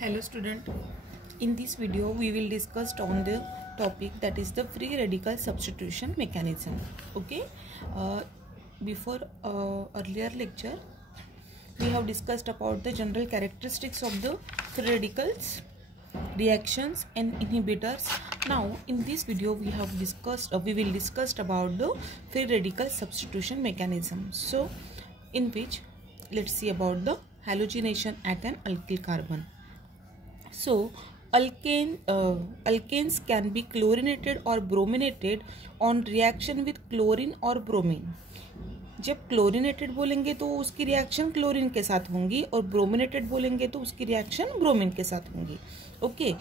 Hello student, in this video we will discuss on the topic that is the free radical substitution mechanism. Okay, before earlier lecture we have discussed about the general characteristics of the free radicals, reactions and inhibitors. Now in this video we will discuss about the free radical substitution mechanism. So in which let's see about the halogenation at an alkyl carbon. So alkanes can be chlorinated or brominated on reaction with chlorine or bromine. जब chlorinated बोलेंगे तो उसकी reaction chlorine के साथ होंगी और brominated बोलेंगे तो उसकी रिएक्शन ब्रोमीन के साथ होंगी. Okay,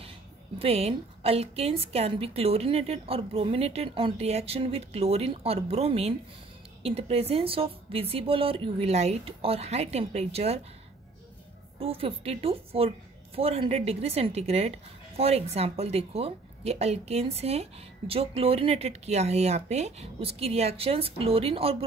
when alkanes can be chlorinated और brominated on reaction with chlorine और bromine in the presence of visible or UV light or high temperature 250 to 400 degree centigrade. For example देखो ये अल्केन्स हैं जो chlorinated किया है, यहाँ पे उसकी रिएक्शंस क्लोरीन और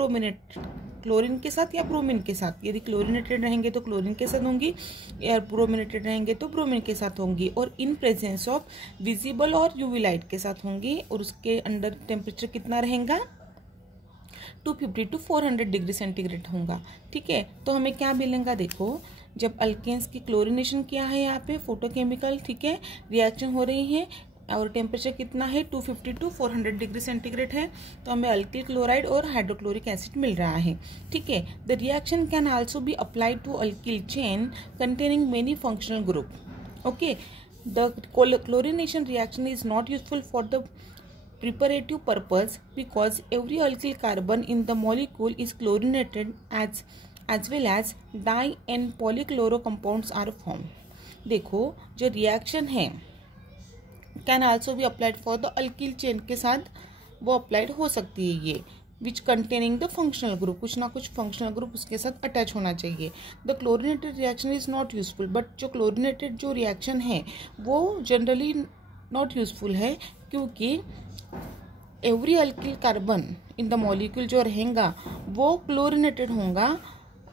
क्लोरीन के साथ या ब्रोमीन के साथ, यदि क्लोरिनेटेड रहेंगे तो क्लोरीन के साथ होंगी या ब्रोमिनेटेड रहेंगे तो ब्रोमीन के साथ होंगी और इन प्रेजेंस ऑफ विजिबल और यूवी लाइट के साथ होंगी और उसके अंडर टेम्परेचर कितना रहेगा 250 to 400 डिग्री सेंटीग्रेड होगा. ठीक है, तो हमें क्या मिलेगा देखो, जब अल्केन्स की क्लोरिनेशन किया है यहाँ पे फोटोकेमिकल, ठीक है, रिएक्शन हो रही है और टेम्परेचर कितना है 250 to 400 डिग्री सेंटीग्रेड है, तो हमें अल्किल क्लोराइड और हाइड्रोक्लोरिक एसिड मिल रहा है. ठीक है, the reaction can also be applied to alkyl chain containing many functional group. Okay, the chlorination reaction is not useful for the preparative purpose because every alkyl carbon in the molecule is chlorinated as well as di and polychloro compounds are formed. देखो जो reaction है can also be applied for the alkyl chain के साथ वो applied हो सकती है ये विच कंटेनिंग द फंक्शनल ग्रुप, कुछ ना कुछ फंक्शनल ग्रुप उसके साथ अटैच होना चाहिए. The chlorinated reaction is not useful, but जो क्लोरिनेटेड जो रिएक्शन है वो जनरली नॉट यूजफुल है क्योंकि every alkyl carbon in the molecule जो रहेगा वो क्लोरिनेटेड होगा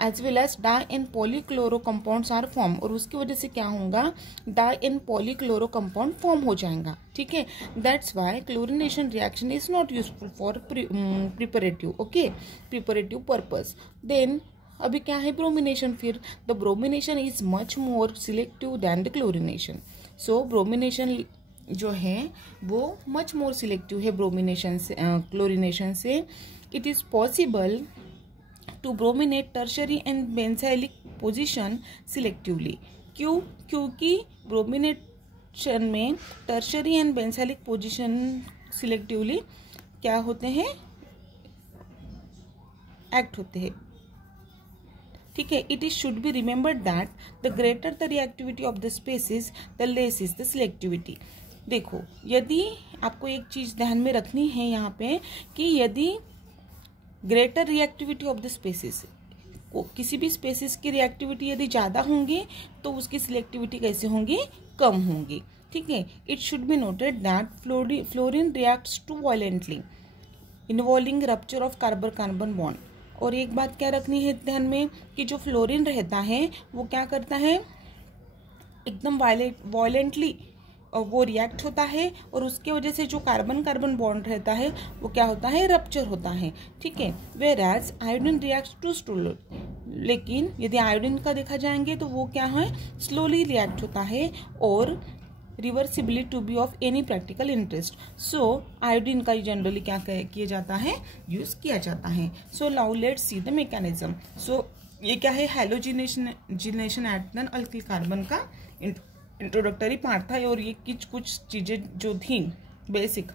as well as di and polychloro compounds are form और उसकी वजह से क्या होगा di and polychloro compound form हो जाएगा. ठीक है, that's why chlorination reaction is not useful for preparative, okay, preparative purpose. Then अभी क्या है ब्रोमिनेशन, फिर the bromination is much more selective than the chlorination. So bromination जो है वो मच मोर सिलेक्टिव है ब्रोमिनेशन से क्लोरिनेशन से. It is possible to brominate tertiary and benzylic position selectively. क्योंकि ब्रोमिनेशन में tertiary and benzylic position selectively क्या होते हैं, एक्ट होते हैं. ठीक है, it is should be remembered that the greater the reactivity of the species the less is the selectivity. देखो यदि आपको एक चीज ध्यान में रखनी है यहाँ पे कि यदि greater reactivity of the species, किसी भी स्पेसिस की रिएक्टिविटी यदि ज्यादा होंगी तो उसकी सिलेक्टिविटी कैसे होंगी, कम होंगी. ठीक है, it should be noted that fluorine reacts too violently involving rupture of carbon carbon bond. और एक बात क्या रखनी है ध्यान में कि जो फ्लोरीन रहता है वो क्या करता है, एकदम वायलेंटली वो रिएक्ट होता है और उसके वजह से जो कार्बन कार्बन बॉन्ड रहता है वो क्या होता है, रप्चर होता है. ठीक है, whereas iodine reacts too slowly, लेकिन यदि आयोडीन का देखा जाएंगे तो वो क्या है, स्लोली रिएक्ट होता है और reversibly to be of any practical interest. So iodine का जनरली क्या किया जाता है, यूज किया जाता है. So now let's see the mechanism. So ये क्या है, halogenation at an alkyl carbon का इंट्रोडक्टरी पार्ट था और ये कुछ चीजें जो थी बेसिक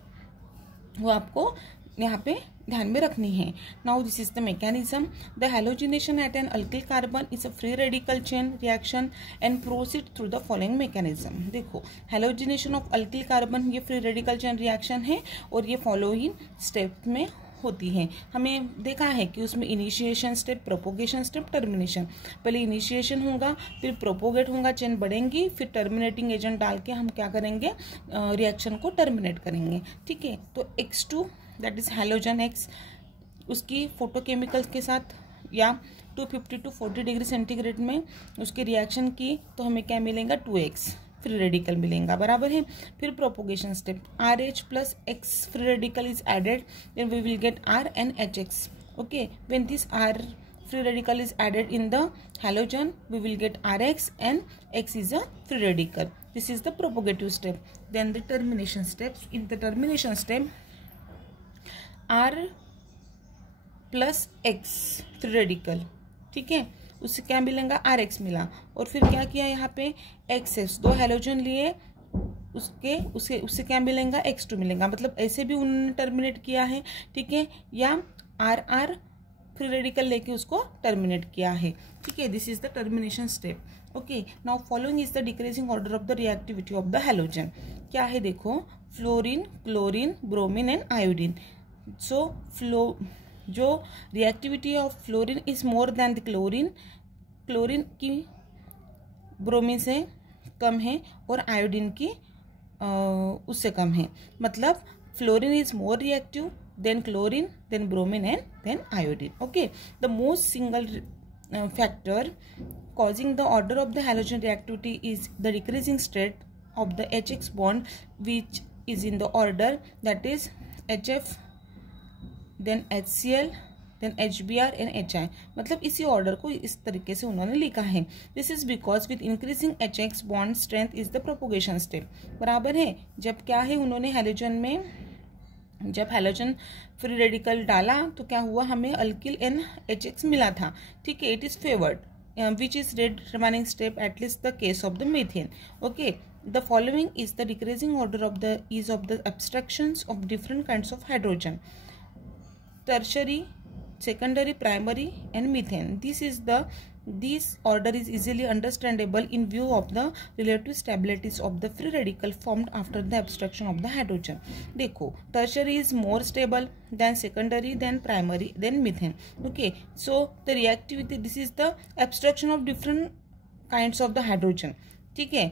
वो आपको यहाँ पे ध्यान में रखनी है. Now this is the mechanism. The halogenation at an alkyl carbon is a free radical chain reaction and proceed through the following mechanism. देखो हैलोजिनेशन ऑफ अल्किल कार्बन ये फ्री रेडिकल चेन रिएक्शन है और ये following step में होती है. हमें देखा है कि उसमें initiation step, propagation step, termination. पहले इनिशिएशन होगा, फिर प्रोपोगेट होगा, चेन बढ़ेंगी, फिर टर्मिनेटिंग एजेंट डाल के हम क्या करेंगे, रिएक्शन को टर्मिनेट करेंगे. ठीक है, तो X2 that is halogen X उसकी फोटोकेमिकल्स के साथ या 250 to 40 डिग्री सेंटीग्रेड में उसकी रिएक्शन की तो हमें क्या मिलेगा 2x फ्री रेडिकल मिलेगा, बराबर है। फिर propagation step, RH plus x free radical is added, then we will get R and HX. Okay, when this R free radical is added in the halogen, we will get Rx and X is a free radical. This is the propagative step. Then the termination steps. In the termination step, R plus X free radical, ठीक है, उससे क्या मिलेगा Rx मिला, और फिर क्या किया यहाँ पे XS, दो हेलोजन लिए, उससे क्या मिलेगा X2 मिलेगा, मतलब ऐसे भी उन्होंने टर्मिनेट किया है, ठीक है, या RR फ्री रेडिकल लेके उसको टर्मिनेट किया है, ठीक है। This is the termination step. Okay, now following is the decreasing order of the reactivity of the halogen. क्या है देखो, fluorine, chlorine, bromine and iodine. So जो reactivity of fluorine is more than the chlorine, chlorine की bromine से कम है और iodine की उससे कम है, मतलब fluorine is more reactive then chlorine, then bromine and then iodine. Okay, the most single factor causing the order of the halogen reactivity is the decreasing state of the HX bond, which is in the order that is HF, then HCl, then HBr and HI. मतलब इसी order को इस तरीके से उन्होंने लिखा है। This is because with increasing HX bond strength is the propagation step, बराबर है। जब क्या है उन्होंने हेलोजन में, जब हेलोजन फ्री रेडिकल डाला तो क्या हुआ, हमें अल्किल एन HX मिला था, ठीक है, it is favoured which is red remaining step at least the case of the methane. Okay, the following is the decreasing order of the is of the abstractions of different kinds of hydrogen, tertiary, secondary, primary and methane. This order is easily understandable in view of the relative stabilities of the free radical formed after the abstraction of the hydrogen. देखो, tertiary is more stable than secondary, then primary, then methane. Okay, so the reactivity, this is the abstraction of different kinds of the hydrogen, ठीक है।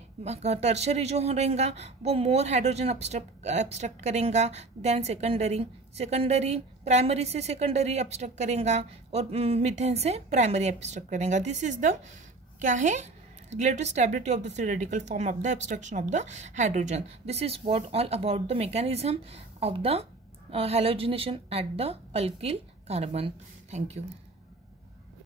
Tertiary जो रहेगा वो more hydrogen abstract करेगा then secondary primary से secondary abstract करेगा और methane से प्राइमरी एब्स्ट्रैक्ट करेगा। दिस इज द क्या है, relative stability of the free radical form of the abstraction of the hydrogen. This is what all about the mechanism of the halogenation at the alkyl carbon. Thank you.